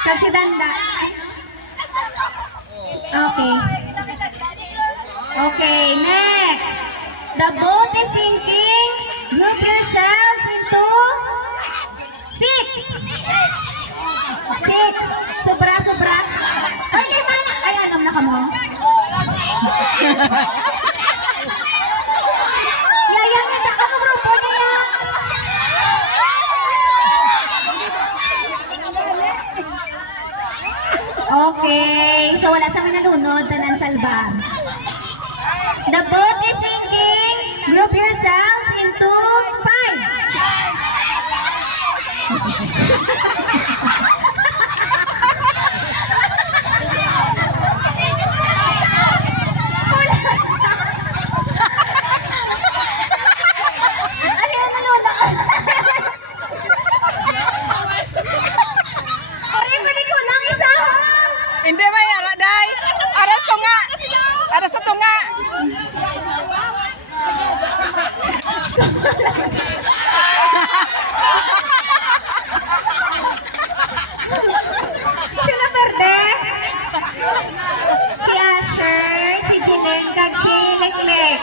Kagsidanda. Okay. Okay, next. The boat is sinking. Group yourselves into six. Six. Sobra. Ay, lima na. Ay, alam na ka mo. Yaya, nita ka mo grupo niya. Okay. So, wala sa minalunod. Tanan salba. The boat is sinking. Group yourselves into five. Hindi ba yan, Day? Aras to nga. Aras to nga. Sino perde? Si Asher, si Jileng, kag si Leklek.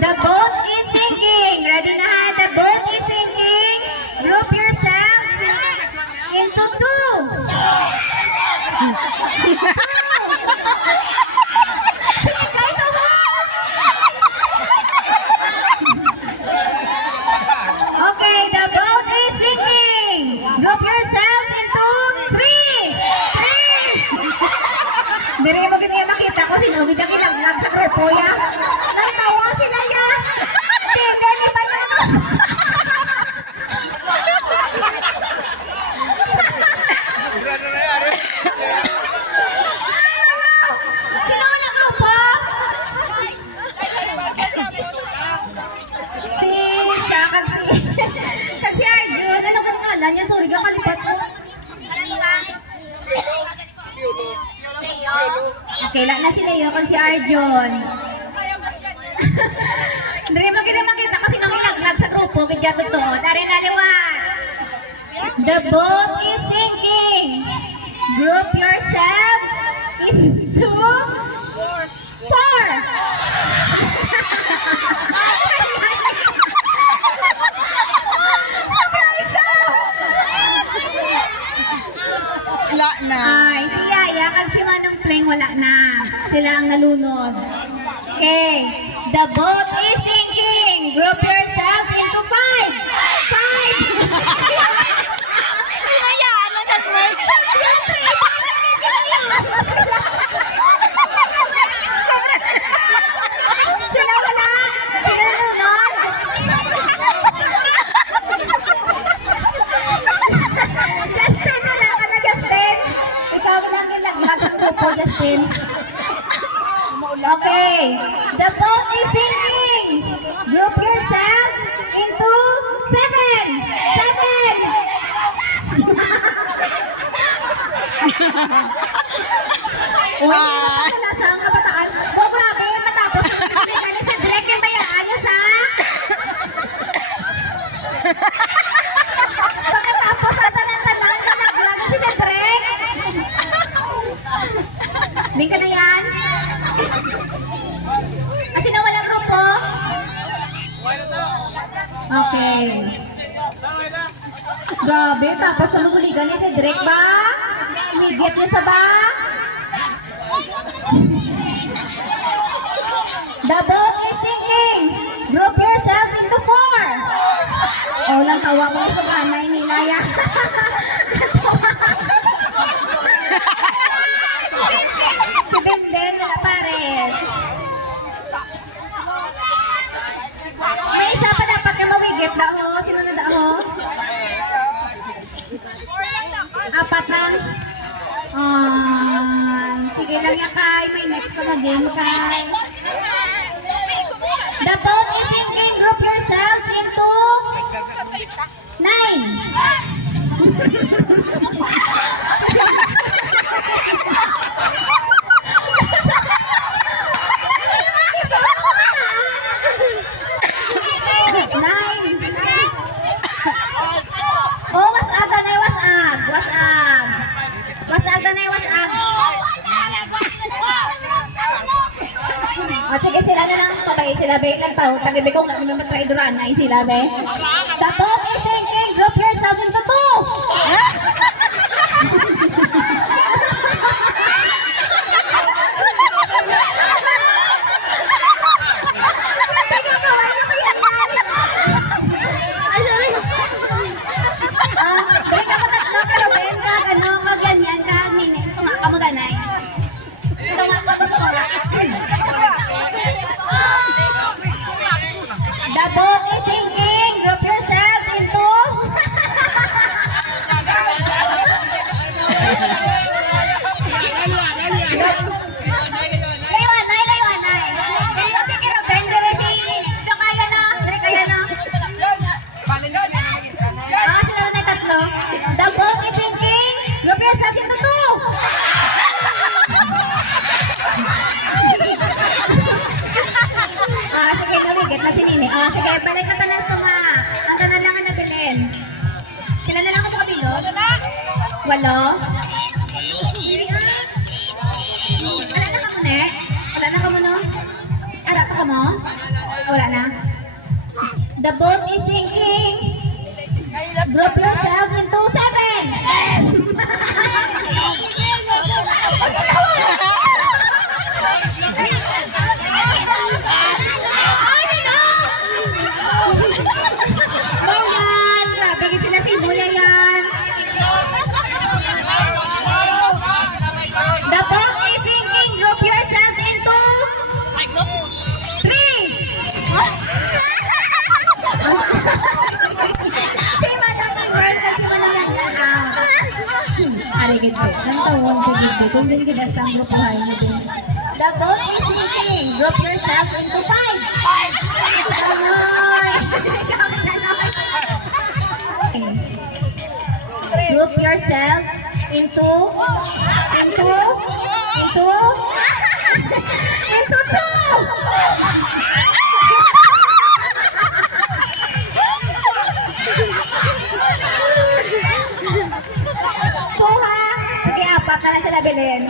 The boat is sinking. Ready na ha? The boat is sinking. Group yourselves into two. Sige, kahit mo. Okay, the boat is sinking. Group yourselves into three. Diri mo ganyan makita ko sinugid ang ilaglag sa grupo ya. Nagtawa sila ya. Sige, ni ba na? Sino wala grupo? Si siya kag si Arjun. Ano ka ngalan niya? Sorry ka kalipat ko. Okay, lang na si Leo kung si Arjun. Dari mo kita makita kasi nang ilaglag sa grupo kaya totoo. Dari naliwat. The boat is sinking. Group yourselves into four. Wala na. Ay, si Yaya kag si Manong Pleng wala na. Sila ang nalunod. Okay. The boat is sinking. Group yourselves into five. Five. Pinayaan na naman. Yung three. Sila wala. Sila nalunod. Justin, wala ka na, Justin. Ikaw lang yung laglag sa grupo, Justin. Okay. The boat is sinking. Group yourselves into seven. Seven. Wala sa mga bataan. O, grabe. Matapos ang ni sa Drake yung bayaan nyo sa... Pagkatapos ang tanan-tanan na naglag si Cedric. Hindi ka na yan? Kasi nawala grupo? Okay. Grabe, tapos namuguligan ni Cedric ba? Immediate niya sa ba? The boat is sinking. Group yourselves into four. Oh, lang tawa ko sa ganay ni Laya. Si Benden, wala pares. May isa pa dapat na mawigit na ho. Sino na daho? Apat na. Sige lang yan, Kai. May next pa mag-game, Kai. The boat is sinking. Group yourselves into nine. wasag. Wasag na na wasag. O sige, sila na lang. Pabay sila, be. Nagpaw. Tagibi kong nagmatraidoran na sila, be. The boat is sinking. Group yourselves into two. Dali ka pa tatlo, pero Ben ka, ano, magganyan ka, mini. Ito nga, kamuganay. Ito nga, gusto ko nga. The boat is sinking. Group yourselves into... Laywanay, laywanay. Dito si Kira Ben, dito si... Ito kaya na, dito kaya na. Sila na tatlo. The boat is sinking. Group yourselves into two. Sige, nabigit na si Nini. Sige, balik na tanas to nga. Ang tanan lang ang nabilin. Sila na lang ako makabilog? Walo? Wala na ka mo, ne? Wala na ka mo, no? Ara pa ka mo? Wala na? The boat is sinking. Group yourselves into seven. Bayan! Grabe, sila si Buya yan. The boat is sinking. Group yourselves into three. Si Madam Iber, kasi manalang na. Arigid ko. Ang tawag ko dito. Kung din kinasta ang grupo hayo mo din. The boat is sinking. Group yourselves into five. Group yourselves into two. Sige, apat na lang sila bilhin.